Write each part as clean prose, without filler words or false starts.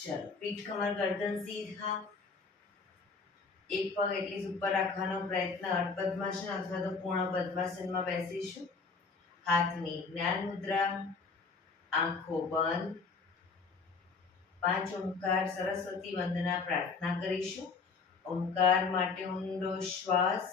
ચલો, પીઠ કમર ગરદન સીધા, એક પગ એટલી જ ઉપર રાખવાનો પ્રયત્ન. અર્ધ પદ્માસન અથવા તો પૂર્ણ પદ્માસનમાં બેસીશું. હાથની જ્ઞાન મુદ્રા, આંખો બંધ. 5 ઓમકાર સરસ્વતી વંદના પ્રાર્થના કરીશું. ઓમકાર માટે ઊંડો શ્વાસ.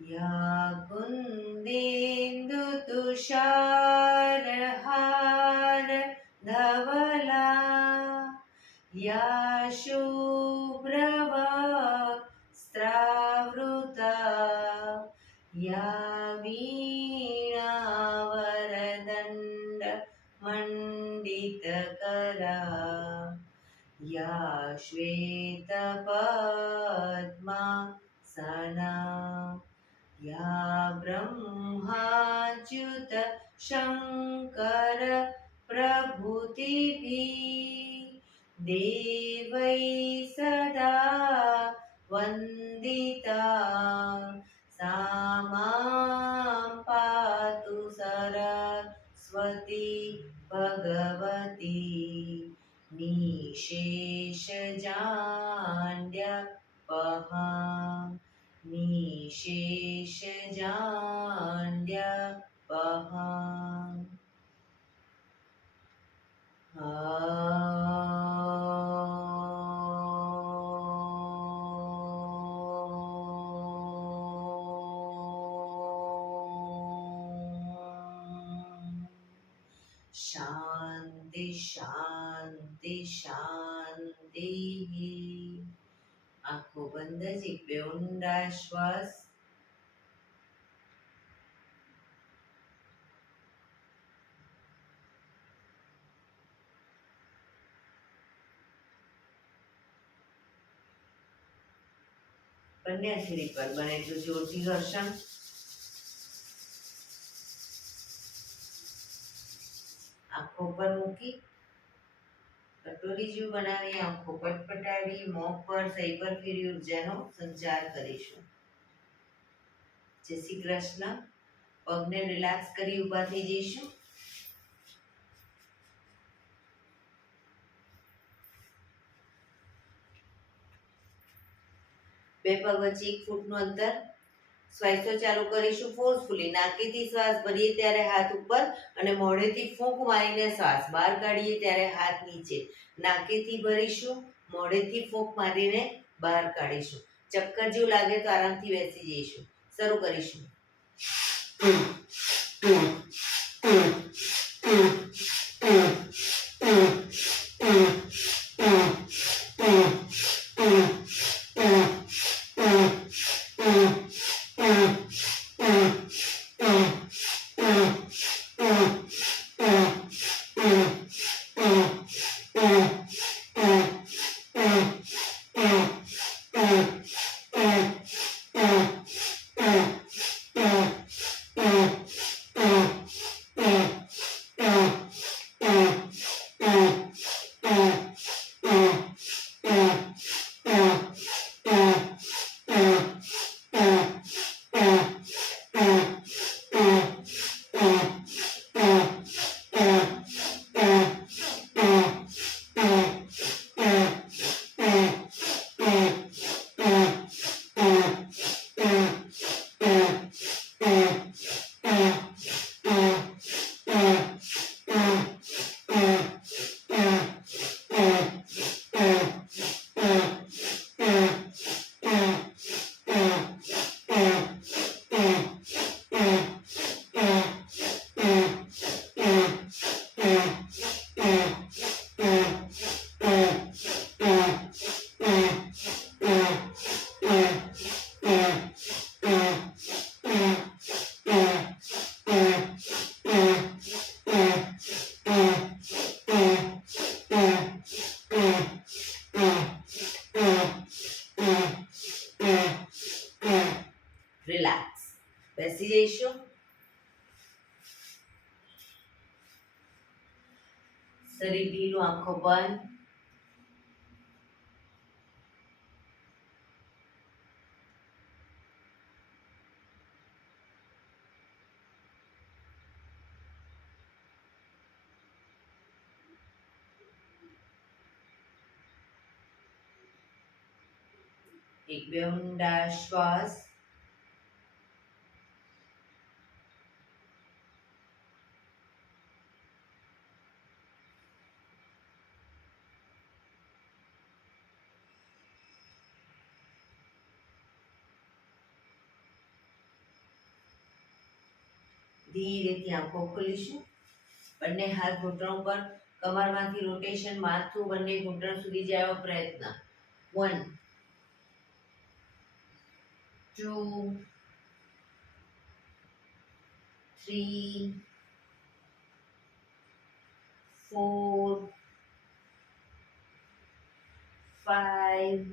या कुन्देन्दु तुषारहार धवला, या शुभ्रवस्त्रावृता, या वीणावरदण्ड मण्डितकरा, या श्वेतपद्मासना, या ब्रह्माच्युत शङ्कर प्रभृतिभिः देवैः सदा वन्दिता, सा मां पातु सरस्वती भगवती निशेषजाड्यपहा, निशेषजाड्यपहा. शांति शांति शांति. आंखों बंद, एक पे ऊंडा श्वास. કન્યાશ્રી પર બને એટલું જોરથી ઘર્ષણ. આંખો પર મૂકી કટોરી જેવું બનાવી આંખો પટપટાવી મોં પર સહી પર ફેરી ઉર્જાનો સંચાર કરીશું. જય શ્રી કૃષ્ણ. પગને રિલેક્સ કરી ઊભા થઈ જઈશું. બે પગ વચ્ચે 1 ફૂટનું અંતર. શ્વાસો ચાલુ કરીશું ફોર્સફુલી. નાકેથી શ્વાસ ભરીએ ત્યારે હાથ ઉપર અને મોઢેથી ફૂંક મારીને શ્વાસ બહાર કાઢીએ ત્યારે હાથ નીચે. નાકેથી ભરીશું, મોઢેથી ફૂંક મારીને બહાર કાઢીશું. ચક્કર જેવું લાગે તો આરામથી બેસી જઈશું. શરૂ કરીશું. રિલેક્સ. બેસી જઈશું. શરીર ઢીલું, આંખો બંધ. એક બે ઊંડા શ્વાસ. ધીરેથી આંખો ખોલીશું. બંને હાથ ઘૂંટણો પર, કમરમાંથી રોટેશન, માથું બંને ઘૂંટણ સુધી જાય એવો પ્રયત્ન. 1 2 3 4 5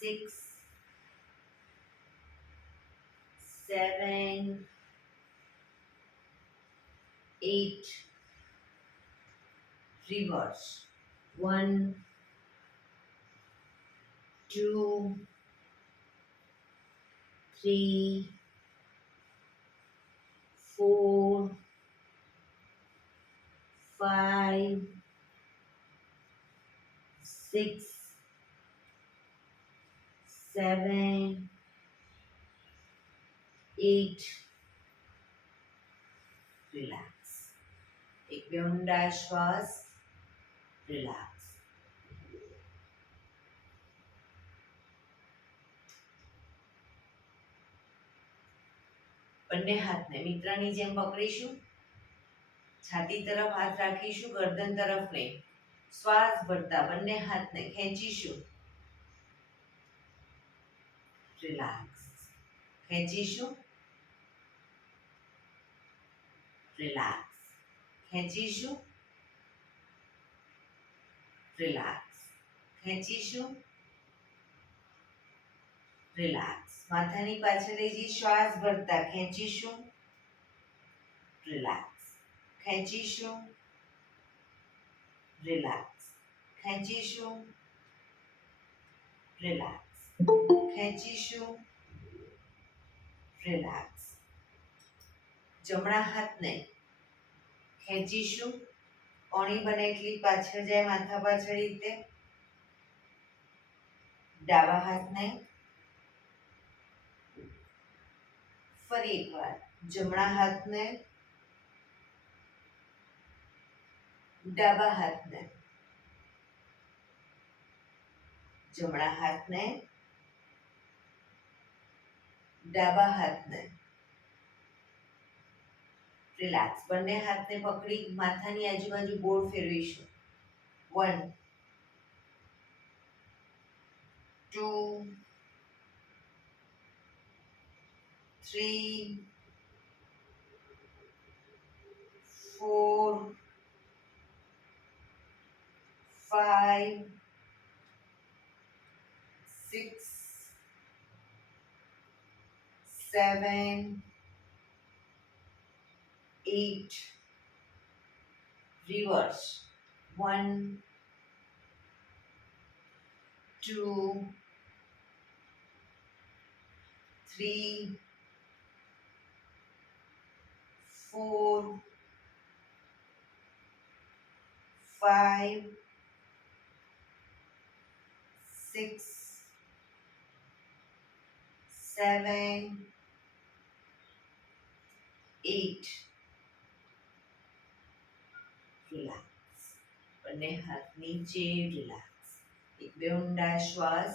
6 7 8 reverse. 1 2 3 4 5 6 7 8 રિલેક્સ. એક બે ઊંડા શ્વાસ. રિલેક્સ. બંને હાથને મિત્રની જેમ પકડીશું. છાતી તરફ હાથ રાખીશું, ગરદન તરફ નહીં. શ્વાસ ભરતા બંને હાથને ખેંચીશું. રિલેક્સ. ખેંચીશું. રિલેક્સ. ખેંચીશું. રિલેક્સ. ખેંચીશું. રિલેક્સ. માથાની પાછળ લઈ જઈ શ્વાસ ભરતા ખેંચીશું. રિલેક્સ. ખેંચીશું. રિલેક્સ. ખેંચીશું. રિલેક્સ. ખેંચીશું. રિલેક્સ. જમણા હાથને ખેંચીશું. કોણી બને એટલી પાછળ જાય, માથા પાછળ રીતે. ડાબા હાથને ફરી એકવાર જમણા હાથને, ડાબા હાથને, જમણા હાથને, ડાબા હાથને. રિલેક્સ. બંને હાથને પકડી માથાની આજુબાજુ ગોળ ફેરવીશું. 1 2 3 4 5 6 7 8 reverse. 1 2 3 4 5 6 7 8 રિલેક્સ. બંને હાથ નીચે. રિલેક્સ. એક બે ઊંડા શ્વાસ.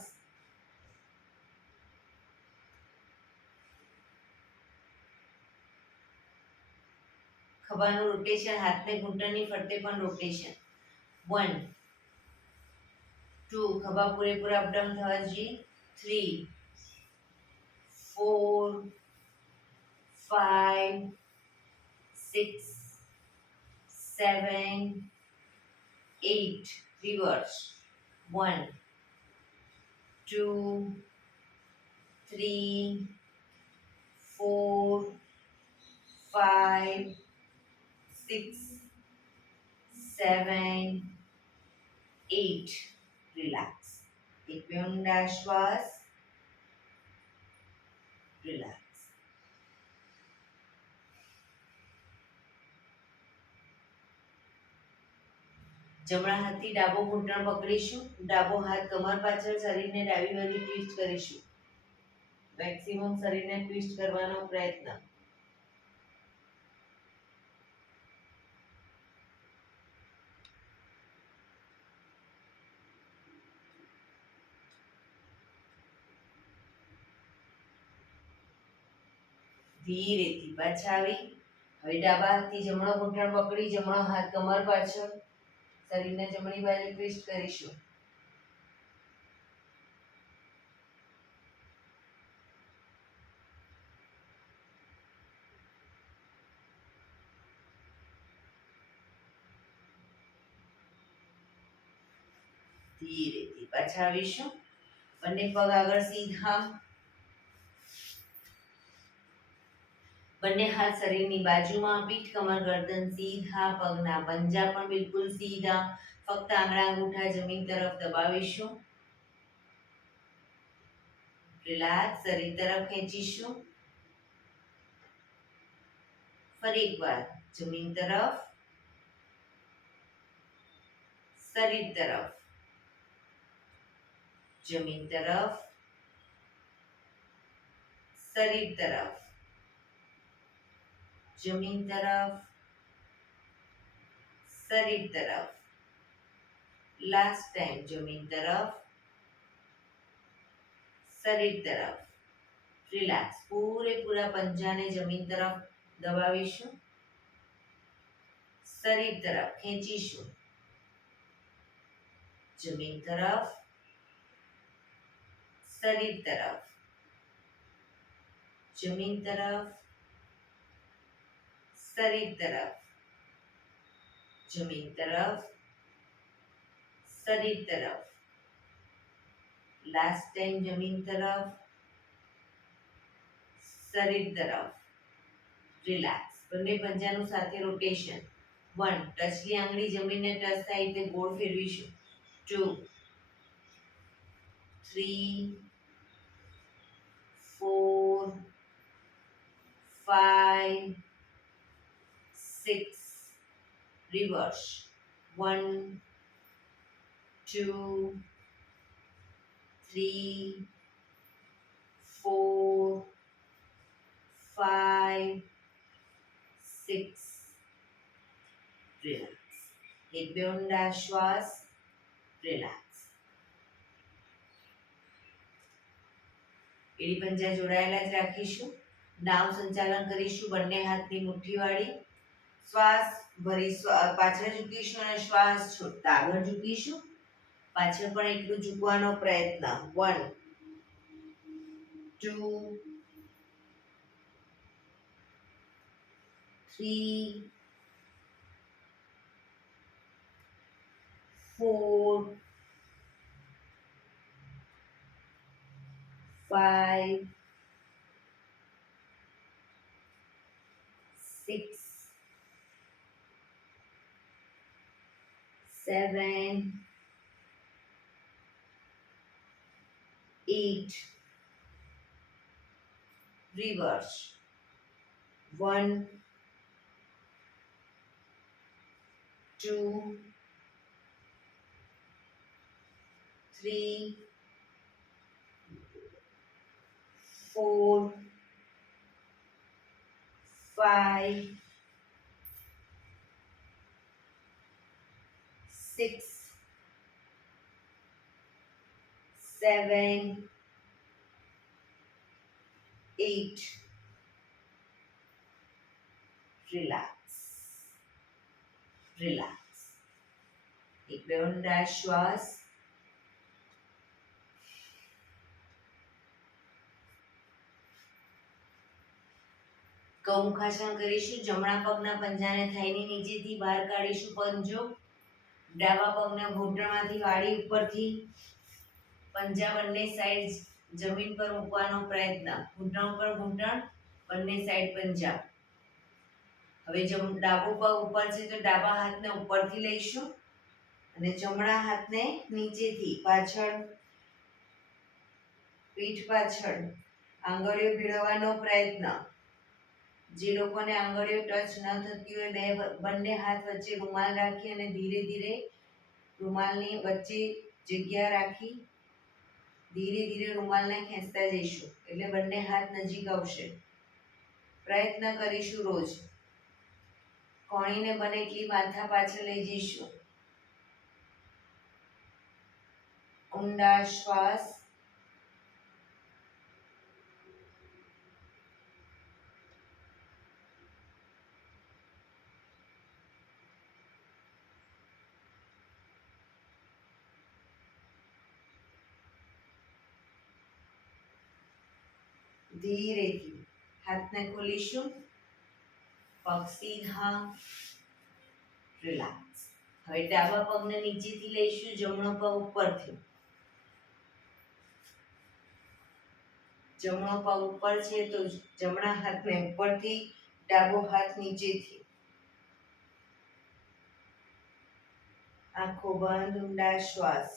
ખભાનું રોટેશન, હાથને ઘૂંટણની ફરતે પણ રોટેશન. 1 2 ખભા પૂરેપૂરા અપડાઉન થવા જોઈએ. 3 4 5 6 7 8 reverse. 1 2 3 4 5 6 7 8 રિલેક્સ એક બે ઊંડા શ્વાસ રિલેક્સ જમણા હાથથી ડાબો ઘૂંટણ પકડીશું ડાબો હાથ કમર પાછળ શરીરને ડાબી બાજુ ટ્વિસ્ટ કરીશું મેક્સિમમ શરીરને ટ્વિસ્ટ કરવાનો પ્રયત્ન ધીરેથી પાછા આવી હવે ડાબા હાથથી જમણો ઘૂંટણ પકડી જમણો હાથ કમર પાછળ શરીરને જમણી બાજુ ટ્વિસ્ટ કરીશું ધીરેથી પાછા આવીશું બંને પગ આગળ સીધા બંને હાથ શરીરની બાજુમાં પીઠ કમર ગરદન સીધા પગના પંજા પણ બિલકુલ સીધા ફક્ત આંગળા અંગૂઠા જમીન તરફ દબાવીશું રિલેક્સ શરીર તરફ ખેંચીશું ફરી એકવાર જમીન તરફ શરીર તરફ જમીન તરફ શરીર તરફ જમીન તરફ શરીર તરફ લાસ્ટ ટાઈમ જમીન તરફ શરીર તરફ રિલેક્સ પૂરેપૂરા પંજાને જમીન તરફ દબાવીશું શરીર તરફ ખેંચીશું જમીન તરફ શરીર તરફ જમીન તરફ શરીર તરફ જમીન તરફ શરીર તરફ લાસ્ટ ટાઈમ જમીન તરફ શરીર તરફ રિલેક્સ બંને પંજાનું સાથે રોટેશન 1 ટચલી આંગળી જમીનને ટચ થાય એટલે ગોળ ફેરવીશું 2 3 4 5 6 reverse 1 2 3 4 5 6 રિલેક્સ એક બે ઊંડા શ્વાસ રિલેક્સ એડી પંજા જોડાયેલા જ રાખીશું નામ સંચાલન કરીશું બંને હાથની મુઠ્ઠી વાળી શ્વાસ ભરી પાછળ ઝૂકીશું અને શ્વાસ છોડતા આગળ ઝૂકીશું પાછળ પણ એટલું ઝૂકવાનો પ્રયત્ન 1 2 3 4 5 6 7 8 reverse 1 2 3 4 5 6 7 8 relax relax એક બે ઊંડા શ્વાસ કૌમુખાસન કરીશું જમણા પગના પંજાને થાઈની નીચેથી બહાર કાઢીશું પંજો ડાબા પગના ઘૂંટણમાંથી વાળી ઉપરથી પંજા બંને સાઈડ જમીન પર મૂકવાનો પ્રયત્ન, ઘૂંટણ ઉપર ઘૂંટણ, બંને સાઈડ પંજા. હવે ડાબો પગ ઉપર છે તો ડાબા હાથને ઉપરથી લઈશું અને જમણા હાથને નીચેથી પાછળ, પીઠ પાછળ આંગળીઓ ભેળવવાનો પ્રયત્ન. જે લોકોને આંગળીઓ ટચ ન થતી હોય બંને હાથ વચ્ચે રૂમાલ રાખી અને ધીરે ધીરે રૂમાલની વચ્ચે જગ્યા રાખી ધીરે ધીરે રૂમાલને ખેંચતા જઈશું એટલે બંને હાથ નજીક આવશે. પ્રયત્ન કરીશું રોજ. કોણીને બને એટલી માથા પાછળ લઈ જઈશું. ઊંડા શ્વાસ. ધીરેથી હાથને ખોલીશું. પગ સીધા, રિલેક્સ. હવે ડાબા પગને નીચેથી લઈશું, જમણો પગ ઉપરથી. જમણો પગ ઉપર છે તો જમણા હાથને ઉપરથી, ડાબો હાથ નીચેથી. આંખો બંધ, ઊંડા શ્વાસ.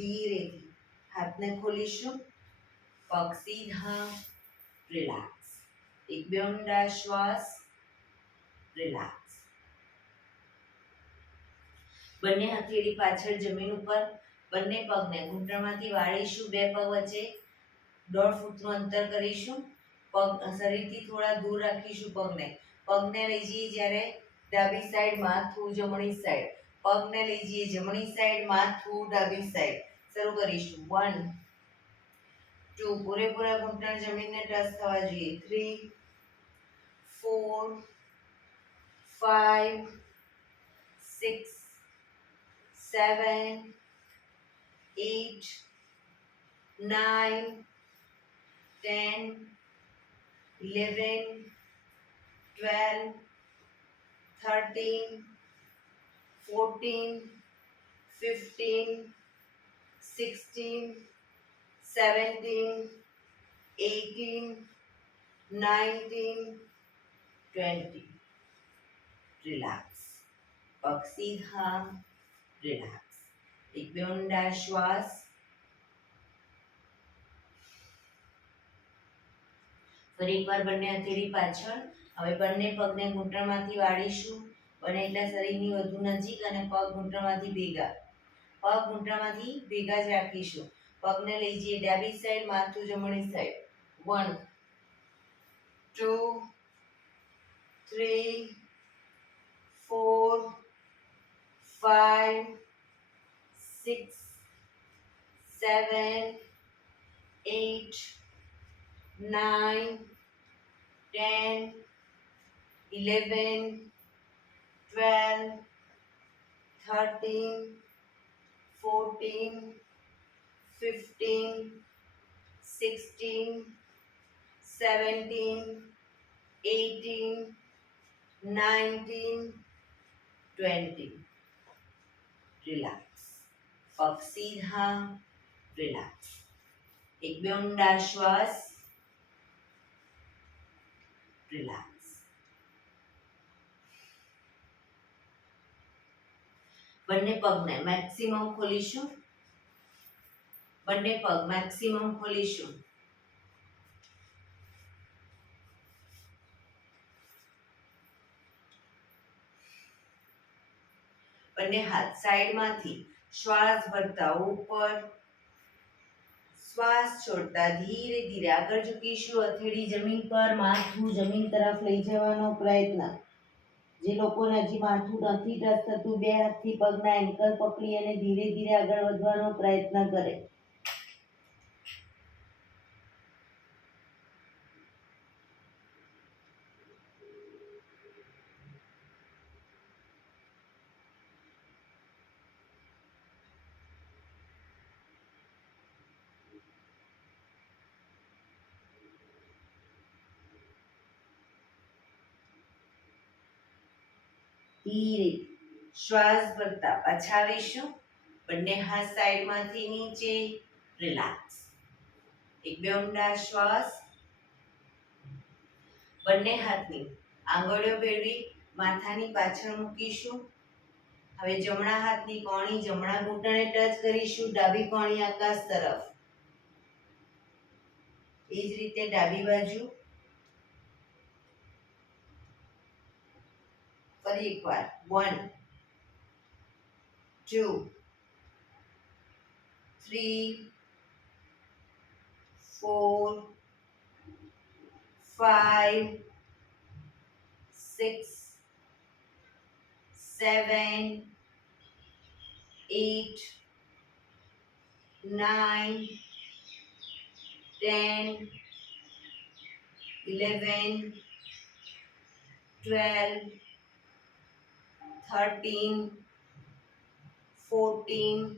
ધીરેથી હાથને ખોલીશું. પગ સીધા, રિલેક્સ. એક બે ઊંડા શ્વાસ, રિલેક્સ. બંને હથેળી પાછળ જમીન ઉપર, બંને પગને ઘૂંટણમાંથી વાળીશું. બે પગ વચ્ચે 1.5 ફૂટનું અંતર કરીશું. પગ શરીરથી થોડા દૂર રાખીશું. પગને લઈ જઈએ જ્યારે ડાબી સાઈડ, માથું જમણી સાઈડ. પગને લઈ જઈએ જમણી સાઈડ, માથું ડાબી સાઈડ. શરૂ કરીશું. 1 2 પૂરેપૂરા ઘૂંટણ જમીનને ટચ થવા જોઈએ. 3 4 5 6 7 8 9 10 11 12 13 14 15 16 17 18 19 20. રિલેક્સ. પગ સીધા, રિલેક્સ. એક બે ઊંડા શ્વાસ. ફરી એકવાર બંને હથેળી પાછળ. હવે બંને પગને ઘૂંટણમાંથી વાળીશું. બને એટલા શરીરની વધુ નજીક અને પગ ઘૂંટણમાંથી ભેગા. પગ ઘૂંટણમાંથી ભેગા જ રાખીશું. પગને લઈ જઈએ ડાબી સાઈડ, માથું જમણી સાઈડ. 1 2 3 4 5 6 7 8 9 10 11 12 13 14 15 16 17 18 19 20. રિલેક્સ. પગ સીધા, રિલેક્સ. એક બે ઊંડા શ્વાસ, રિલેક્સ. બંને પગને મેક્સિમમ ખોલીશું. બંને પગ મેક્સિમમ ખોલીશું. બંને હાથ સાઈડમાંથી શ્વાસ ભરતા ઉપર, શ્વાસ છોડતા ધીરે ધીરે આગળ ઝૂકીશું. હથેળી જમીન પર, માથું જમીન તરફ લઈ જવાનો પ્રયત્ન. જે લોકોને હજી માથું નથી ટચ થતું, બે હાથથી પગના એન્કલ પકડી અને ધીરે ધીરે આગળ વધવાનો પ્રયત્ન કરે. ધીરે શ્વાસ ભરતા પાછા આવીશું. બંને હાથ સાઈડમાંથી નીચે. રિલેક્સ. એક બે ઊંડા શ્વાસ. બંને હાથની આંગળીઓ ભેળવી માથાની પાછળ મૂકીશું. હવે જમણા હાથની કોણી જમણા ઘૂંટણે ટચ કરીશું. ડાબી કોણી આકાશ તરફ. એ જ રીતે ડાબી બાજુ. ફરી એકવાર 1 2 3 4 5 6 7 8 9 10 11 12 13 14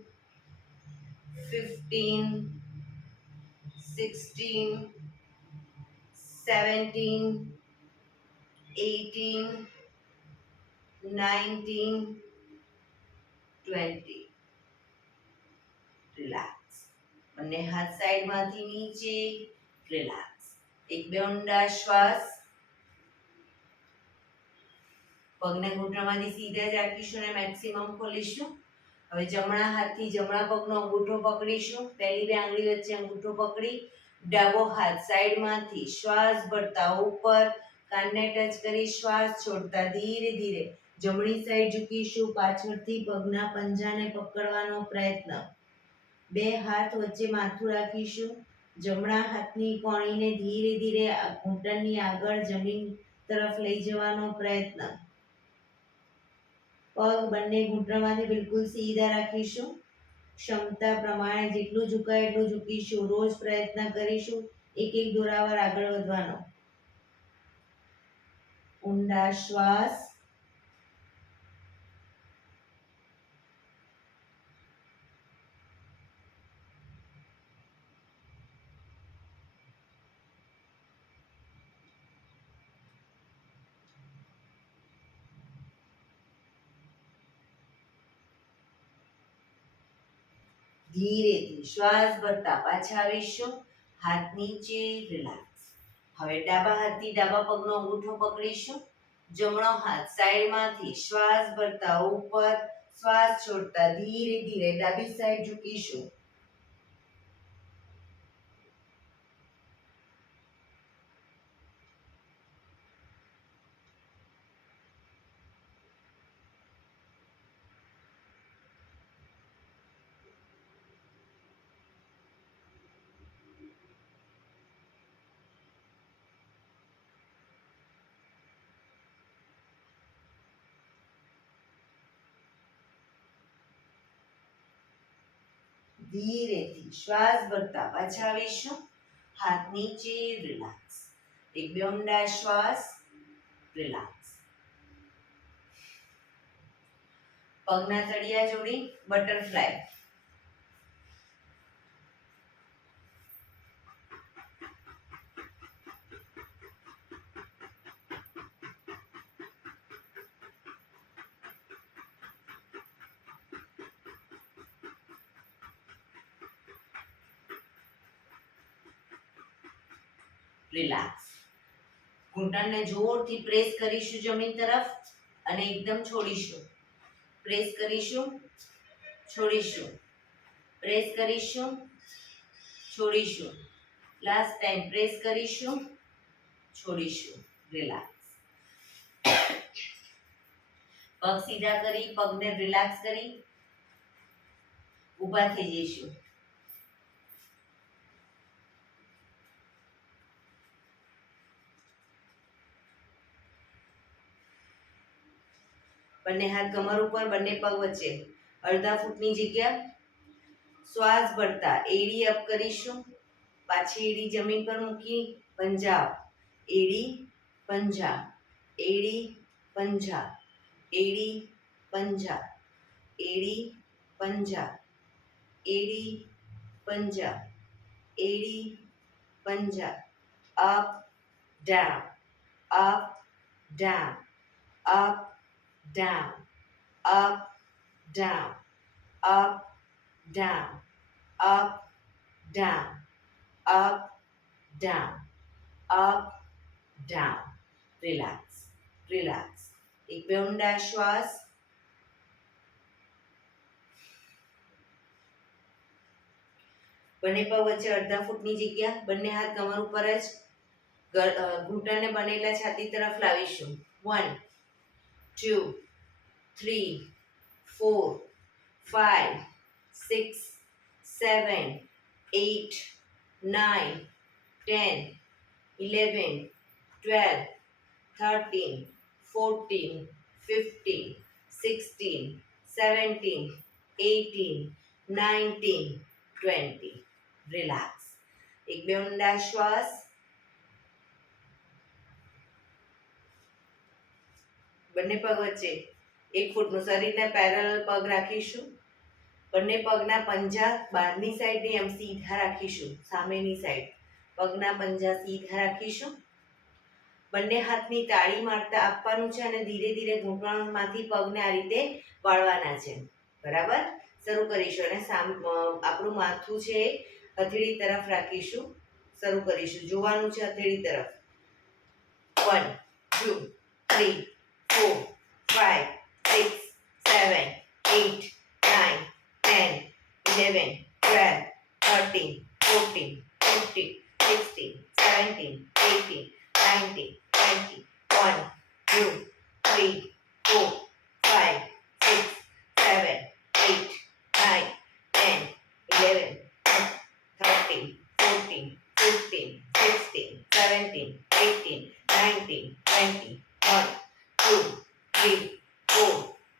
15 16 17 18 19 20. રિલેક્સ. બંને હાથ સાઈડમાંથી નીચે. રિલેક્સ. એક બે ઊંડા શ્વાસ. પગને ઘૂંટણમાંથી સીધા જ રાખીશું અને મેક્સિમમ ખોલીશું. હવે જમણા હાથથી જમણા પગનો અંગૂઠો પકડીશું. પહેલી બે આંગળી વચ્ચે અંગૂઠો પકડી ડાબો હાથ સાઈડમાંથી શ્વાસ ભરતા ઉપર કાનને ટચ કરી શ્વાસ છોડતા ધીરે ધીરે જમણી સાઈડ ઝૂકીશું. પાછળથી પગના પંજાને પકડવાનો પ્રયત્ન. બે હાથ વચ્ચે માથું રાખીશું. જમણા હાથની કોણીને ધીરે ધીરે ઘૂંટણની આગળ જમીન તરફ લઈ જવાનો પ્રયત્ન. પગ બંને ઘૂંટણમાંથી બિલકુલ સીધા રાખીશું. ક્ષમતા પ્રમાણે જેટલું ઝુકાય એટલું ઝૂકીશું. રોજ પ્રયત્ન કરીશું એક એક દોરાવાર આગળ વધવાનો. ઊંડા શ્વાસ. ધીરેથી શ્વાસ ભરતા પાછા આવીશું. હાથ નીચે. રિલેક્સ. હવે ડાબા હાથથી ડાબા પગનો અંગૂઠો પકડીશું. જમણો હાથ સાઈડમાંથી શ્વાસ ભરતા ઉપર શ્વાસ છોડતા ધીરે ધીરે ડાબી સાઈડ ઝૂકીશું. ધીરેથી શ્વાસ ભરતા પાછા આવીશું. હાથ નીચે. રિલેક્સ. એક બે ઊંડા શ્વાસ. રિલેક્સ. પગના તળિયા જોડી બટરફ્લાય. રિલેક્સ. ઘૂંટણને જોરથી પ્રેસ કરીશું જમીન તરફ અને એકદમ છોડીશું. પ્રેસ કરીશું, છોડીશું. પ્રેસ કરીશું, છોડીશું. લાસ્ટ ટાઈમ પ્રેસ કરીશું, છોડીશું. રિલેક્સ. પગ સીધા કરી પગને રિલેક્સ કરી ઊભા થઈ જઈશું. બંને હાથ કમર ઉપર, બંને પગ વચ્ચે અડધા ફૂટની જગ્યા. શ્વાસ ભરતા એડી અપ કરીશું. પાછી એડી જમીન પર મૂકી પંજા. એડી પંજા, એડી પંજા, એડી પંજા, એડી પંજા, એડી પંજા, એડી પંજા. Up down, up down, up down, up, down, up, down, up, down, up, down, up, down. Relax, relax. एक पे ઊંડા શ્વાસ. બંને પગ વચ્ચે અડધા ફૂટની જગ્યા, બંને હાથ કમર ઉપર જ, ઘૂંટણને બનેલા છાતી તરફ લાવીશું. 1 2 3 4 5 6 7 8 9 10 11 12 13 14 15 16 17 18 19 20. રિલેક્સ. એક બે ઊંડા શ્વાસ. બંને પગ વચ્ચે 1 ફૂટનું શરીરને પેરેલલ પગ રાખીશું. બંને પગના પંજા બહારની સાઈડની એમ સીધા રાખીશું. સામેની સાઈડ પગના પંજા સીધા રાખીશું. બંને હાથની તાળી મારતા આપવાનું છે અને ધીરે ધીરે ઘૂંટણમાંથી પગને આ રીતે વાળવાના છે. બરાબર. શરૂ કરીશું અને આપણું માથું છે હથેળી તરફ રાખીશું. શરૂ કરીશું. જોવાનું છે હથેળી તરફ. 1 2 3 4 5 6 7 8 9 10 11 12 13 14 15 16 17 18 19 20 1 2 3 4 5 6 7 8 9 10 11 13 14 15 16 17 18 19 20 1 2 3 4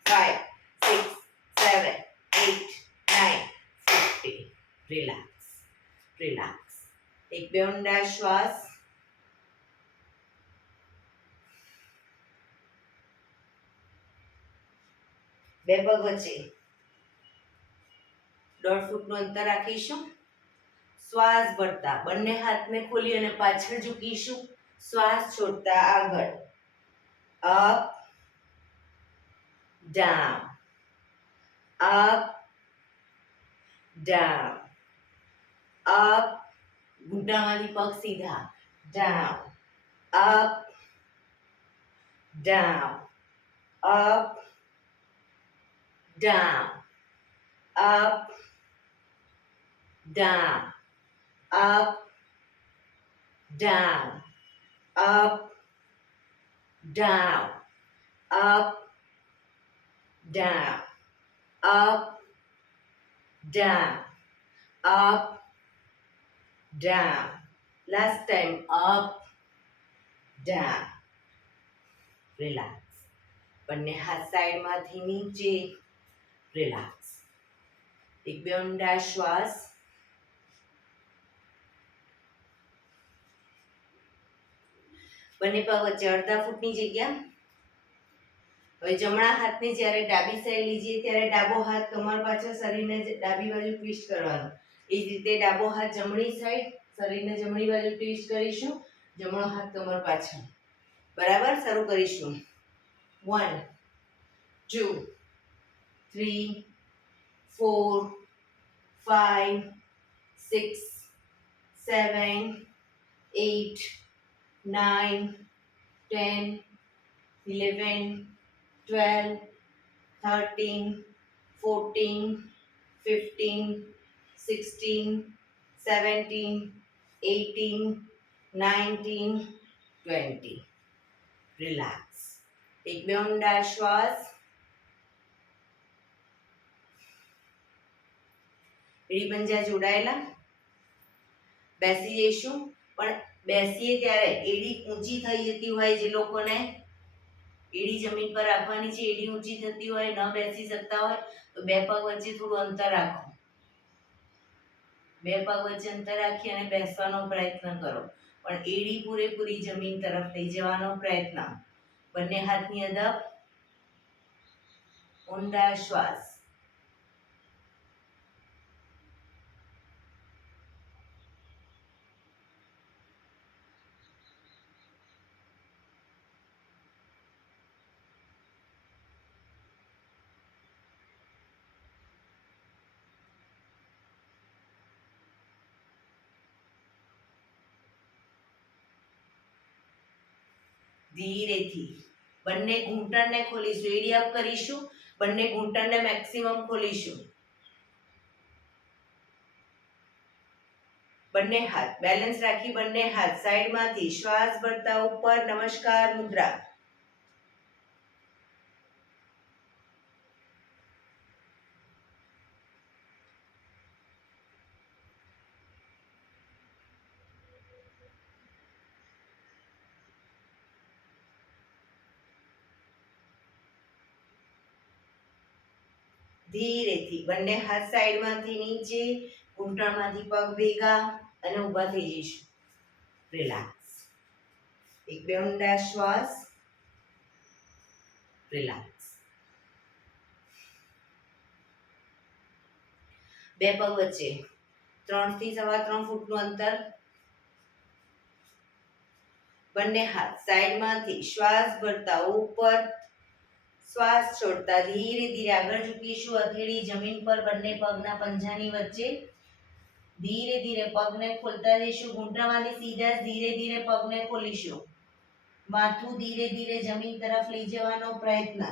5 6 7 8 9 50. Relax, relax. એક બે ઊંડા શ્વાસ. બે પગ વચ્ચે 1.5 ફૂટનું અંતર રાખીશું. શ્વાસ ભરતા બંને હાથને ખોલી અને પાછળ ઝૂકીશું. શ્વાસ છોડતા આગળ. Up down, up down, up. ઘૂંટણમાંથી પગ સીધા. Down, up down, up down, up down, up, down, up, down, up, down, up, down, up, down. Last time, up, down. Relax. બંને હાથ સાઈડમાંથી નીચે. રિલેક્સ. એક બે ઊંડા શ્વાસ. બંને પગ વચ્ચે અડધા ફૂટની જગ્યા. હવે જમણા હાથને જ્યારે ડાબી સાઈડ લીજીએ ત્યારે ડાબો હાથ કમર પાછળ, શરીરને ડાબી બાજુ ટ્વિસ્ટ કરવાનો. એ જ રીતે ડાબો હાથ જમણી સાઈડ, શરીરને જમણી બાજુ ટ્વિસ્ટ કરીશું. જમણો હાથ કમર પાછળ. બરાબર. શરૂ કરીશું. 1 2 3 4 5 6 7 8 9 10 11 12 13 14 15 16 17 18 19 20. રિલેક્સ. એક બે ઊંડા શ્વાસ. એડી પંજા જોડાયેલા. બેસી જઈશું. પણ બેસીએ ત્યારે એડી ઊંચી થઈ જતી હોય, જે લોકોને એડી જમીન પર રાખવાની છે, એડી ઊંચી થતી હોય, ન બેસી શકતા હોય, તો બે પગ વચ્ચે થોડું અંતર રાખો. બે પગ વચ્ચે અંતર રાખી અને બેસવાનો પ્રયત્ન કરો. પણ એડી પૂરેપૂરી જમીન તરફ લઈ જવાનો પ્રયત્ન. બંને હાથની અદબ. ઊંડા શ્વાસ. ધીરેથી બંને ઘૂંટણને ખોલીશું, એડી અપ કરીશું, બંને ઘૂંટણને મેક્સિમમ ખોલીશું. બંને હાથ બેલેન્સ રાખી, બંને હાથ સાઈડમાંથી શ્વાસ ભરતા ઉપર, નમસ્કાર મુદ્રા. ધીરેથી બંને હાથ સાઈડમાંથી નીચે, ઘૂંટણમાંથી પગ ભેગા અને ઊભા થઈ જઈશું. રિલેક્સ. એક બે ઊંડા શ્વાસ. રિલેક્સ. બે પગ વચ્ચે 3 થી 3.25 ફૂટનું અંતર. બંને હાથ સાઈડમાંથી શ્વાસ ભરતા ઉપર, શ્વાસ છોડતા ધીરે ધીરે આગળ ઝૂકીશું. હથેળી જમીન પર, બંને પગના પંજાની વચ્ચે. ધીરે ધીરે પગને ખોલતા જઈશું. ઘૂંટણમાંથી સીધા ધીરે ધીરે પગને ખોલીશું. માથું ધીરે ધીરે જમીન તરફ લઈ જવાનો પ્રયત્ન.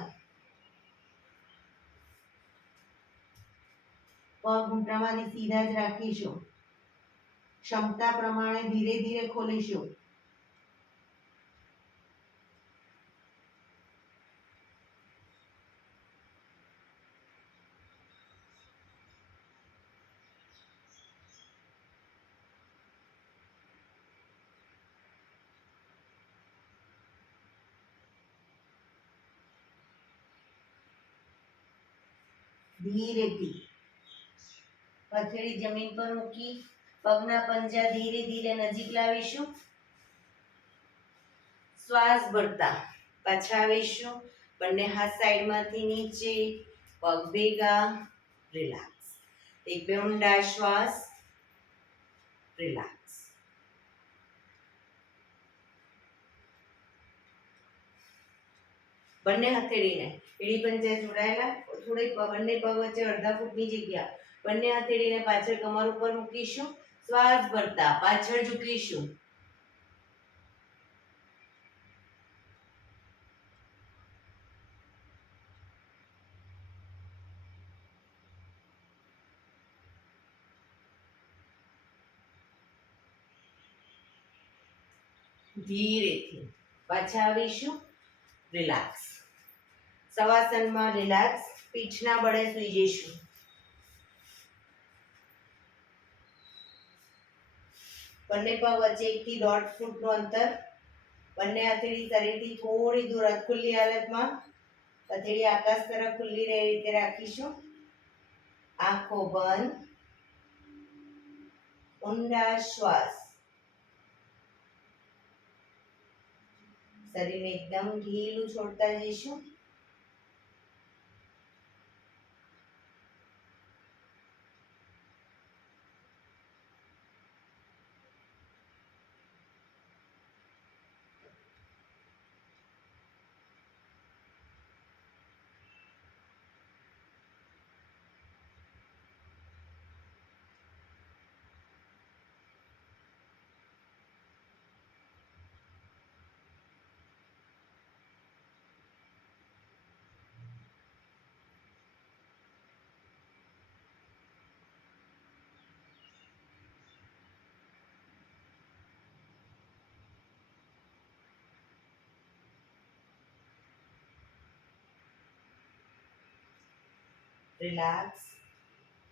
પગ ઘૂંટણમાંથી સીધા જ રાખીશું. ક્ષમતા પ્રમાણે ધીરે ધીરે ખોલીશું. ધીરેથી હથેળી જમીન પર મૂકી, પગના પંજા ધીરે ધીરે નજીક લાવીશું. શ્વાસ ભરતા પાછા આવીશું. બંને હાથ સાઈડમાંથી નીચે, પગ ભેગા. રિલેક્સ. એક બે ઊંડા શ્વાસ. રિલેક્સ. બંને હથેળીને એડી પંજા જોડાયેલા, થોડી બંને પગ વચ્ચે અડધા ફૂટની જગ્યા. બંને હથેળીને પાછળ કમર ઉપર મૂકીશું. શ્વાસ ભરતા પાછળ ઝૂકીશું. ધીરેથી પાછા આવીશું. રિલેક્સ. શવાસનમાં રિલેક્સ. પીઠના બળે સૂઈ જઈશું. બંને પગ વચ્ચે 1 થી 1.5 ફૂટનું અંતર. બંને હથેળી શરીરથી થોડી દૂર ખુલ્લી હાલતમાં, હથેળી આકાશ તરફ ખુલ્લી રહે રીતે રાખીશું. આંખો બંધ. ઊંડા શ્વાસ. શરીરને એકદમ ઢીલું છોડતા જઈશું. રિલેક્સ.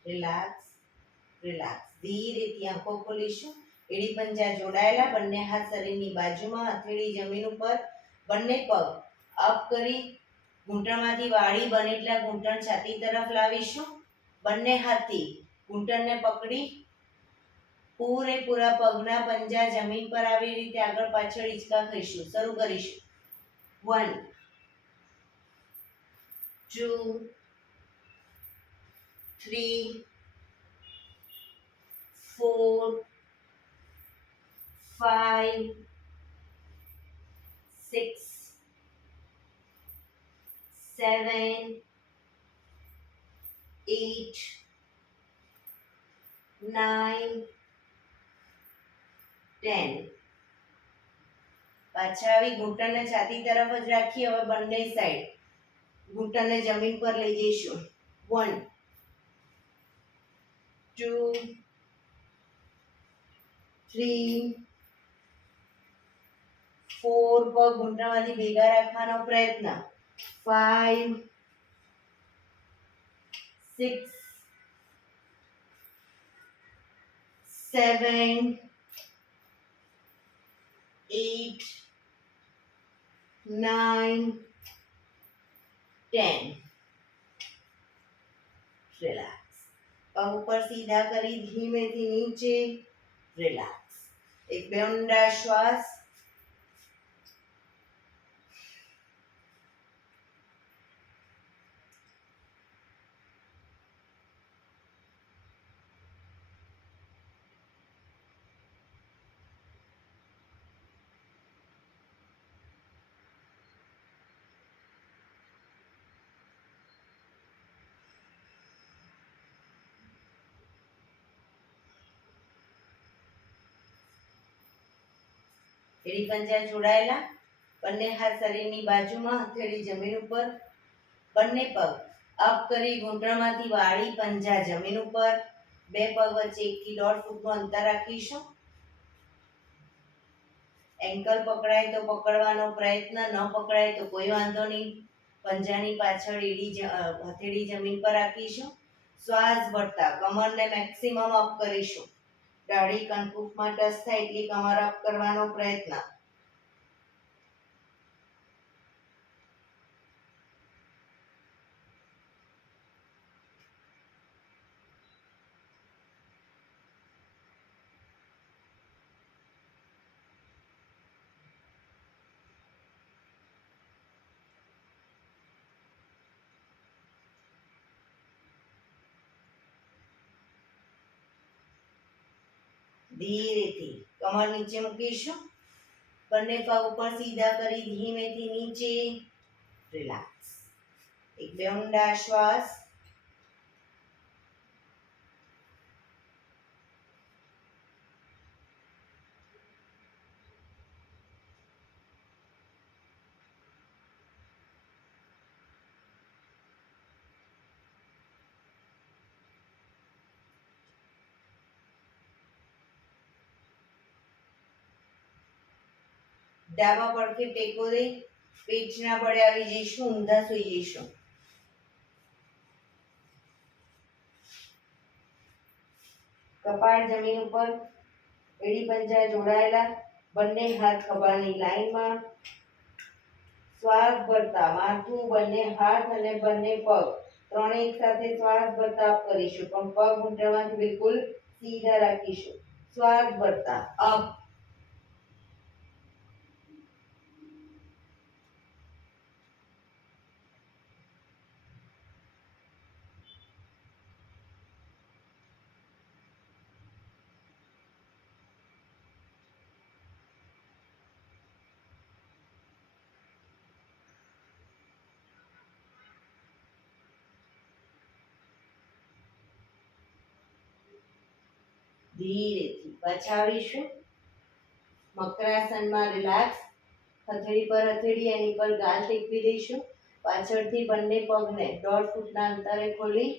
રિલેક્સ. રિલેક્સ. ધીરેથી આંખો ખોલીશું. એડી પંજા જોડાયેલા, બંને હાથ શરીરની બાજુમાં, હથેળી જમીન ઉપર. બંને પગ અપ કરી ઘૂંટણમાંથી વાળી બને એટલા ઘૂંટણ છાતી તરફ લાવીશું. બંને હાથથી ઘૂંટણને પકડી પૂરેપૂરા પગના પંજા જમીન પર આવી રીતે આગળ પાછળ હિંચકા ખાઈશું. શરૂ કરીશું. 1 2 3 4 5 6 7 8 9 10. પાછા આવી ઘૂંટણને છાતી તરફ જ રાખી હવે બંને સાઈડ ઘૂંટણને જમીન પર લઈ જઈશું 1 2 3 4 પગ ઘૂંટણમાંથી ભેગા રાખવાનો પ્રયત્ન 5 6 7 8 9 10 રિલેક્સ પગ ઉપર સીધા કરી ધીમેથી નીચે રિલેક્સ એક બે ઊંડા શ્વાસ એડી પંજા જોડાયેલા બંને હાથ શરીરની બાજુમાં હથેળી જમીન ઉપર બંને પગ અપ કરી ઘૂંટણમાંથી વાળી પંજા જમીન ઉપર બે પગ વચ્ચે 1 થી 1.5 ફૂટનું અંતર રાખીશું એન્કલ પકડાય તો પકડવાનો પ્રયત્ન ન પકડાય તો કોઈ વાંધો નહીં પંજાની પાછળ હથેળી જમીન પર રાખીશું શ્વાસ ભરતા કમરને મેક્સિમમ અપ કરીશું દાઢી કનકુફમાં ટચ થાય એટલી કમર અપ કરવાનો પ્રયત્ન ધીરેથી કમર નીચે મૂકીશું બંને પગ ઉપર સીધા કરી ધીમેથી નીચે રિલેક્સ એક બે ઊંડા શ્વાસ ડાબા પડખે ટેકો દઈ પેટના બળે આવી જઈશું ઊંધા સૂઈ જઈશું કપાળ જમીન ઉપર એડી પંજા જોડાયેલા બંને હાથ ખભાની લાઈનમાં શ્વાસ ભરતા માથું બંને હાથ અને બંને પગ ત્રણે એક સાથે શ્વાસ ભરતા અપ કરીશું પણ પગ ઘૂંટણમાંથી બિલકુલ સીધા રાખીશું શ્વાસ ભરતા અપ ધીરેથી પાછા આવીશું મકરાસનમાં રિલેક્સ હથેળી પર હથેળી એની પર ગાલ ટેકવી દઈશું પાછળથી બંને પગને 1.5 ફૂટના અંતરે ખોલી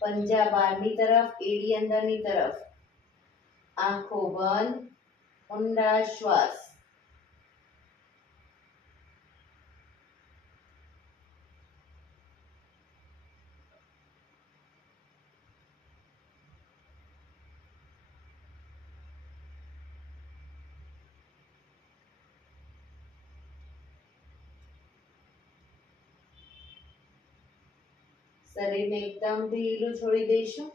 પંજા બહારની તરફ એડી અંદરની તરફ આંખો બંધ ઊંડા શ્વાસ શરીરને એકદમ ઢીલું છોડી દઈશું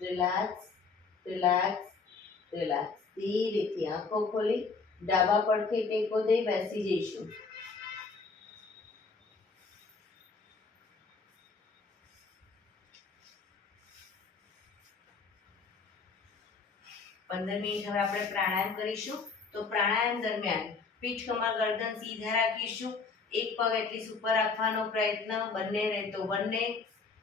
રિલેક્સ, રિલેક્સ, રિલેક્સ. ધીરેથી આંખો ખોલી ડાબા પડખે ટેકો દઈ બેસી જઈશું. પંદર મિનિટ હવે આપણે પ્રાણાયામ કરીશું. તો પ્રાણાયામ દરમિયાન પીઠ કમર ગરદન સીધા રાખીશું. એક પગ એટલી ઉપર રાખવાનો પ્રયત્ન, બંને રહે તો બંને,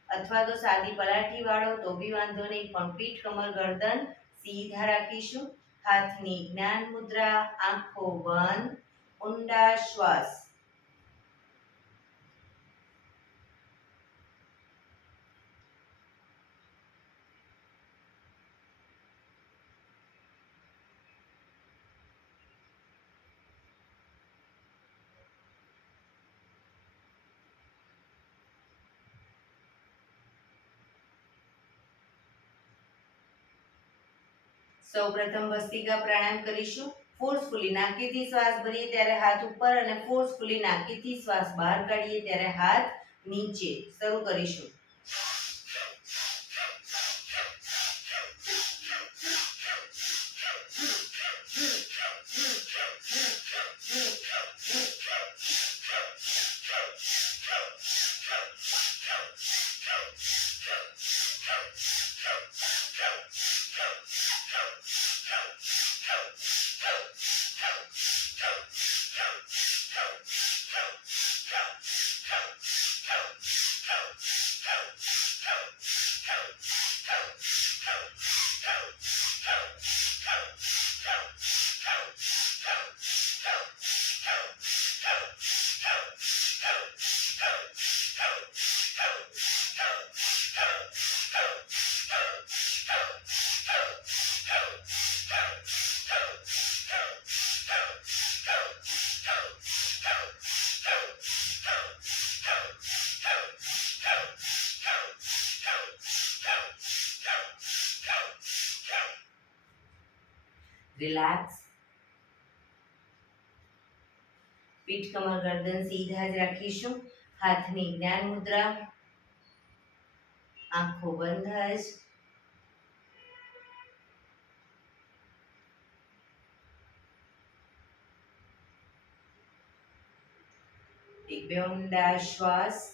અથવા તો સાદી પલાઠી વાળો તો બી વાંધો નહીં, પણ પીઠ કમર ગરદન સીધા રાખીશું. હાથની જ્ઞાન મુદ્રા, આંખો બંધ, ઊંડા શ્વાસ. સૌપ્રથમ ભસ્ત્રિકા પ્રાણાયામ કરીશું. ફોર્સફુલી નાકેથી શ્વાસ ભરીએ ત્યારે હાથ ઉપર અને ફોર્સફુલી નાકેથી શ્વાસ બહાર કાઢીએ ત્યારે હાથ નીચે. શરૂ કરીશું. રિલેક્સ. પીઠ કમર ગરદન સીધા જ રાખીશું. હાથની જ્ઞાન મુદ્રા, આંખો બંધ જ. એક બે ઊંડા શ્વાસ.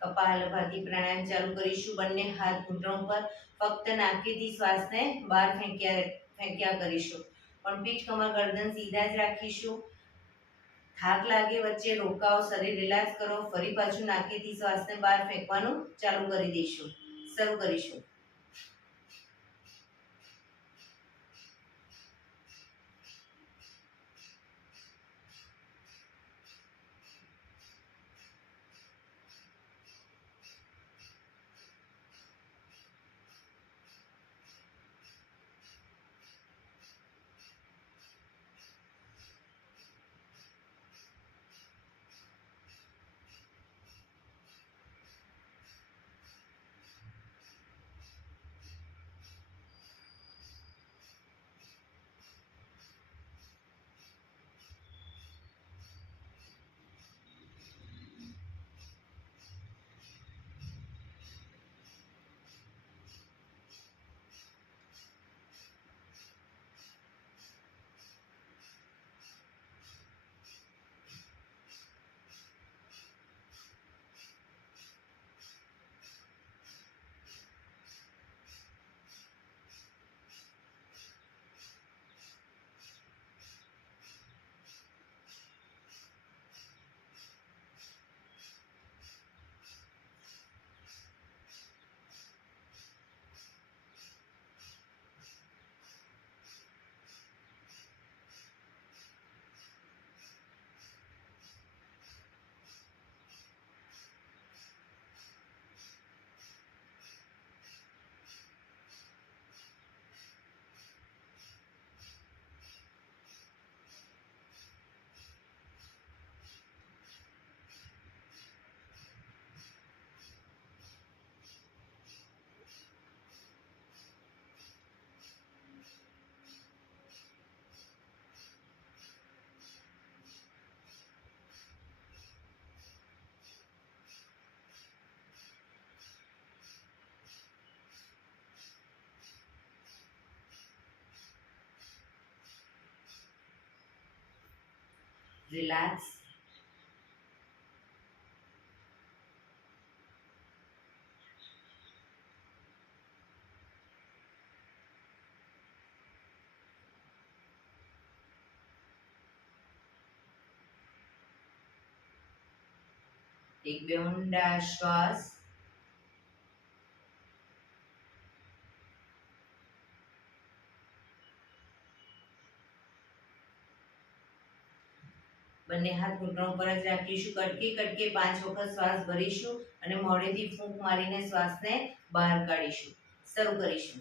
કપાલભાતિ પ્રાણાયામ ચાલુ કરીશું. બંને હાથ ઘૂંટણ પર, ફક્ત નાકેથી શ્વાસને બહાર ફેંક્યા કરીશું. પણ પીઠ કમર ગરદન સીધા જ રાખીશું. થાક લાગે વચ્ચે રોકાઓ, શરીર રિલેક્સ કરો, ફરી પાછું નાકેથી શ્વાસને બહાર ફેંકવાનું ચાલુ કરી દઈશું. શરૂ કરીશું. રિલેક્સ. એક બે ઊંડા શ્વાસ. બંને હાથ ઘૂંટણ પર જ રાખીશું. કટકે કટકે 5 વખત શ્વાસ ભરીશું અને મોઢેથી ફૂંક મારીને શ્વાસને બહાર કાઢીશું. શરૂ કરીશું.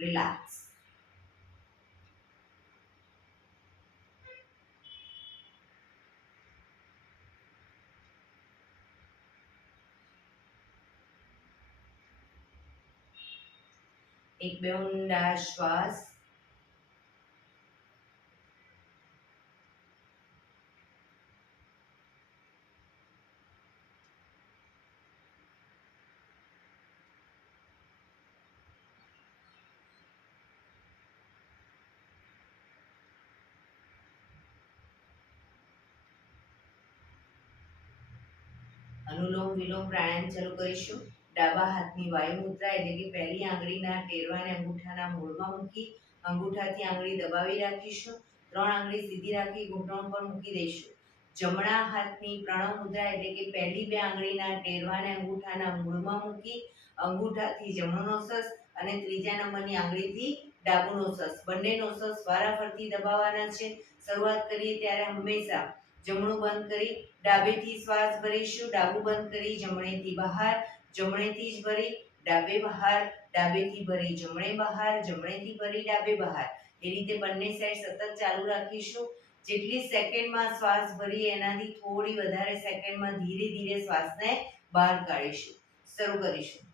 રિલેક્સ. એક બે ઊંડા શ્વાસ. અનુલોમ વિલોમ પ્રાણાયામ શરૂ કરીશું. ડાબા હાથની વાયુ મુદ્રા એટલે કે પહેલી આંગળીના ટેરવાને અંગૂઠાના મૂળમાં મૂકી અંગૂઠાથી આંગળી દબાવી રાખીશું. 3 આંગળી સીધી રાખી ઘૂંટણ પર મૂકી દઈશું. જમણા હાથની પ્રણવ મુદ્રા એટલે કે પહેલી 2 આંગળીના ટેરવાને અંગૂઠાના મૂળમાં મૂકી અંગૂઠાથી જમણો નોસસ અને ત્રીજા નંબરની આંગળીથી ડાબુ નોસસ બંને નોસસ વારાફરતી દબાવવાના છે. શરૂઆત કરીએ ત્યારે હંમેશા જમણું બંધ કરી ડાબેથી શ્વાસ ભરીશું. ડાબું બંધ કરી જમણેથી બહાર, જમણેથી જ ભરી ડાબે બહાર, ડાબેથી ભરી જમણે બહાર, જમણેથી ભરી ડાબે બહાર. એ રીતે બંને સાઈડ સતત ચાલુ રાખીશું. જેટલી સેકન્ડમાં શ્વાસ ભરી એનાથી થોડી વધારે સેકન્ડમાં ધીરે ધીરે શ્વાસને બહાર કાઢીશું. શરૂ કરીશું.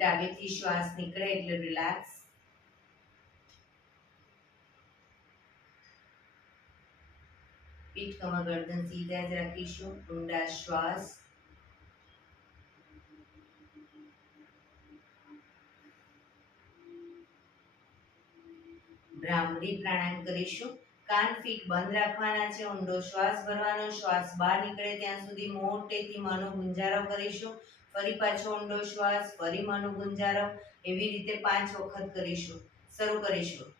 ડાબેથી શ્વાસ નીકળે એટલે રિલેક્સ. પીઠ કમર ગરદન સીધા જ રાખીશું. ઊંડા શ્વાસ. ભ્રામરી પ્રાણાયામ કરીશું. કાન ફીટ બંધ રાખવાના છે. ઊંડો શ્વાસ ભરવાનો. શ્વાસ બહાર નીકળે ત્યાં સુધી મોટેથી મોંનો ગુંજારો કરીશું. ફરી પાછો ઊંડો શ્વાસ, ફરી મોંનો ગુંજારો. એવી રીતે 5 વખત કરીશું. શરૂ કરીશું.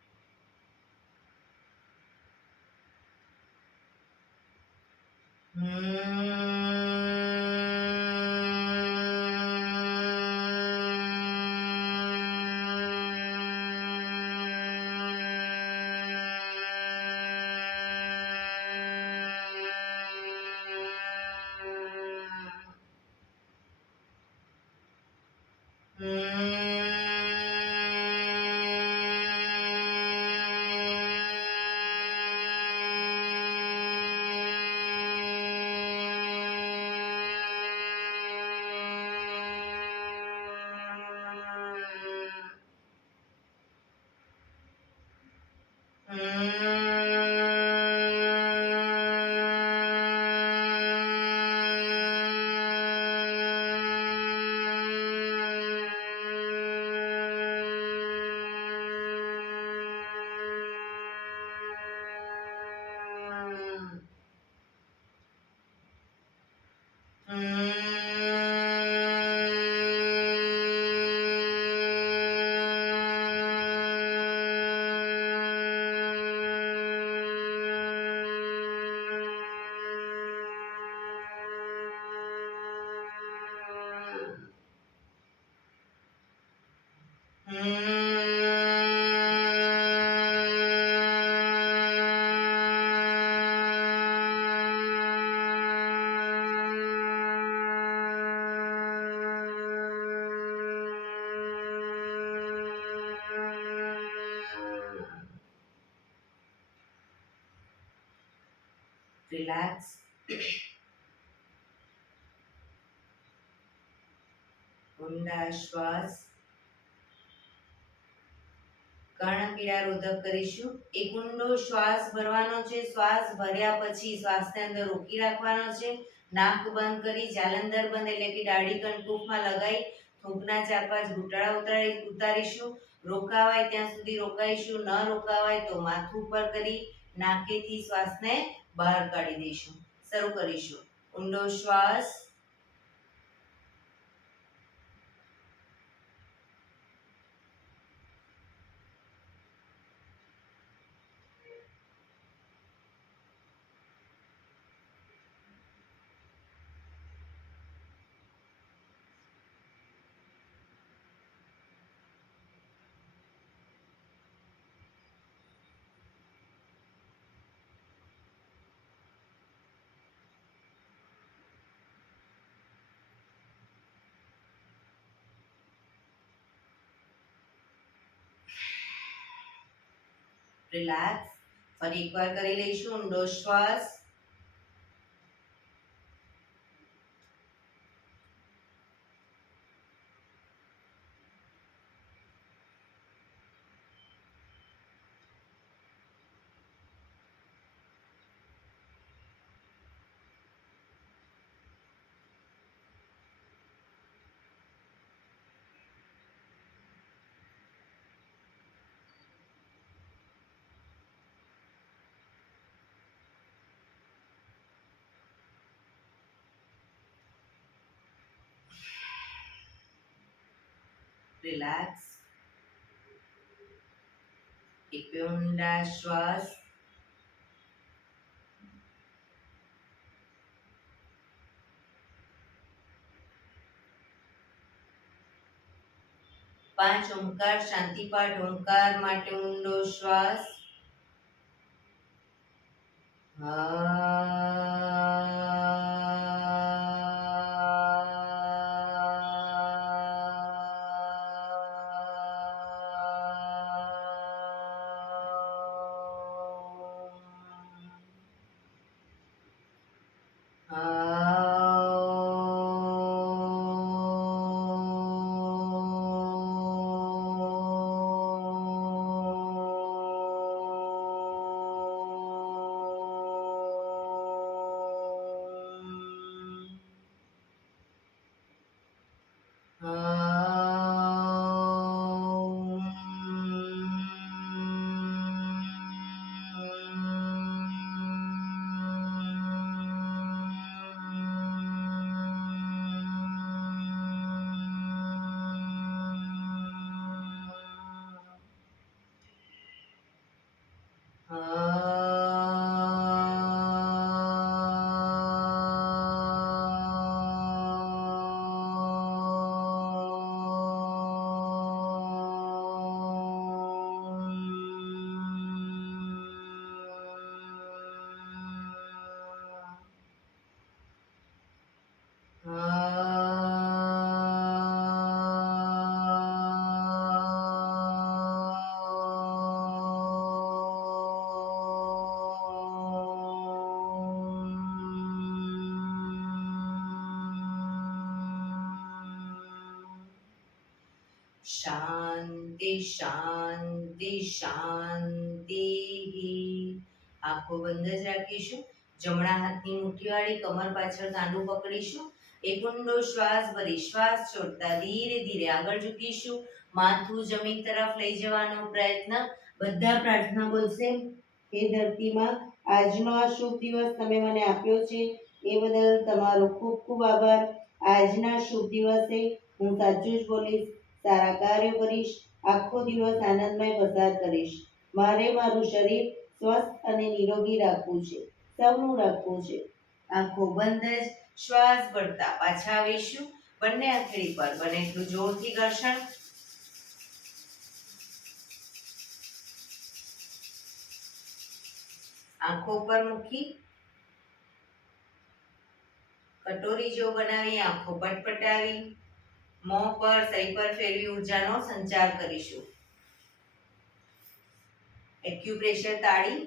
રિલેક્સ. ઊંડા શ્વાસ. કર્ણપીડા રોધક કરીશું. એક ઊંડો શ્વાસ ભરવાનો છે. શ્વાસ ભર્યા પછી શ્વાસને અંદર રોકી રાખવાનો છે. નાક બંધ કરી જાલંધર બંધ એટલે કે દાઢી કંઠૂફમાં લગાઈ થૂંકના 4-5 ઘૂંટડા ઉતારીશું. રોકાવાય ત્યાં સુધી રોકાઈશું. ન રોકાવાય તો માથું ઉપર કરી નાકેથી શ્વાસને બહાર કાઢી દઈશું. શરૂ કરીશું. ઊંડો શ્વાસ. રિલેક્સ. ફરી એકવાર કરી લઈશું. ઊંડો શ્વાસ. રિલેક્સ. એક ઊંડા શ્વાસ. પાંચ ઓમકાર શાંતિપાઠ. ઓમકાર માટે ઊંડો શ્વાસ. Ah. શાંતિ શાંતિ શાંતિ. આંખો બંધ જ રાખીશું. જમણા હાથની મુઠ્ઠી વાળી કમર પાછળ કાંડું પકડીશું. એક ઊંડો શ્વાસ ભરી શ્વાસ છોડતા ધીરે ધીરે આગળ ઝૂકીશું. માથું જમીન તરફ લઈ જવાનો પ્રયત્ન. બધા પ્રાર્થના બોલશે. હે ધરતીમાં, આજનો આ શુભ દિવસ તમે મને આપ્યો છે એ બદલ તમારો ખૂબ ખૂબ આભાર. આજના શુભ દિવસે હું સાચું જ બોલીશ, સારા કાર્યો કરીશ, આખો દિવસ આનંદમય પસાર કરીશ. મારે મારું શરીર સ્વસ્થ અને નિરોગી રાખવું છે, સૌનું રાખવું છે. આંખો બંધ જ શ્વાસ ભરતા પાછા આવીશું. બંને હથેળી પર બને એટલું જોરથી ઘર્ષણ. આંખો પર મૂકી કટોરી જેવો બનાવી આંખો પટપટાવી મોં પર સહી પર ફેરવી ઊર્જાનો સંચાર કરીશું. એક્યુપ્રેશર તાળી.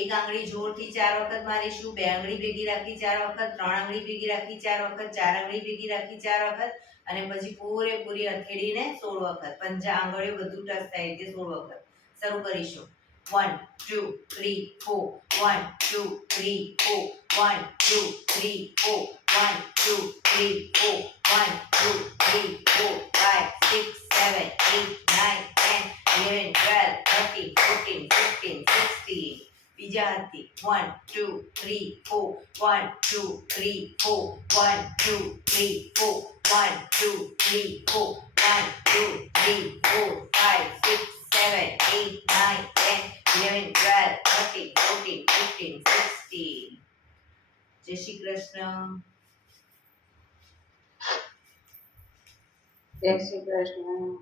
એક આંગળી જોરથી 4 વખત મારીશું. બે આંગળી ભેગી રાખી 4 વખત, 3 આંગળી ભેગી રાખી 4 વખત, 4 આંગળી ભેગી રાખી 4 વખત અને પછી પૂરેપૂરી હથેળીને 16 વખત. પંજા આંગળીઓ બધું ટચ થાય તે 16 વખત. શરૂ કરીશું. 1 2 3 4 1 2 3 4 1 2 3 4 1 2 3 4 1 2 3 4 5 6 7 8 9 10 11 12 13 14 15 16. બીજા હાથથી 1 2 3 4 1 2 3 4 1 2 3 4 1 2 3 4 1 2 3 4 5 6 7 8 9 10 11 12 13 14 15 16. જય શ્રી કૃષ્ણ. જય શ્રી કૃષ્ણ.